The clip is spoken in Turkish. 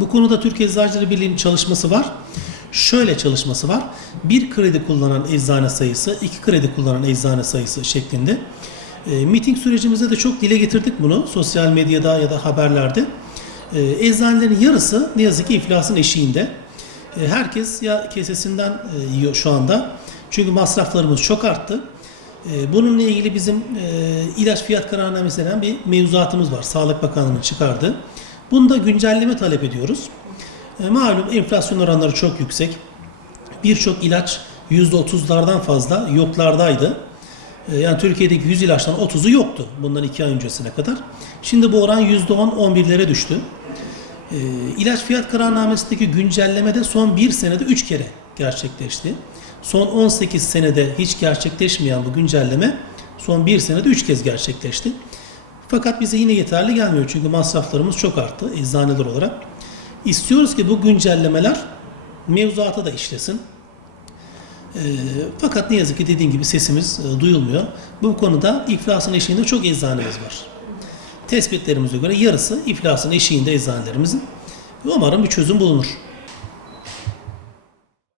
Bu konuda Türkiye Eczacıları Birliği'nin çalışması var. Şöyle çalışması var. Bir kredi kullanan eczane sayısı, iki kredi kullanan eczane sayısı şeklinde. E, miting sürecimizde de çok dile getirdik bunu sosyal medyada ya da haberlerde. E, eczanelerin yarısı ne yazık ki iflasın eşiğinde. E, herkes ya kesesinden e, yiyor şu anda. Çünkü masraflarımız çok arttı. E, bununla ilgili bizim e, ilaç fiyat kararnamesi denen bir mevzuatımız var. Sağlık Bakanlığı'nın çıkardığı. Bunda güncelleme talep ediyoruz. E, malum enflasyon oranları çok yüksek. Birçok ilaç %30'lardan fazla yoklardaydı. E, Yani Türkiye'deki 100 ilaçtan 30'u yoktu bundan 2 ay öncesine kadar. Şimdi bu oran %10-11'lere düştü. E, ilaç fiyat kararnamesindeki güncelleme de son bir senede 3 kere gerçekleşti. Son 18 senede hiç gerçekleşmeyen bu güncelleme son bir senede 3 kez gerçekleşti. Fakat bize yine yeterli gelmiyor çünkü masraflarımız çok arttı eczaneler olarak. İstiyoruz ki bu güncellemeler mevzuata da işlesin. E, fakat ne yazık ki dediğim gibi sesimiz e, duyulmuyor. Bu konuda iflasın eşiğinde çok eczanemiz var. Tespitlerimize göre yarısı iflasın eşiğinde eczanelerimizin. Ve umarım bir çözüm bulunur.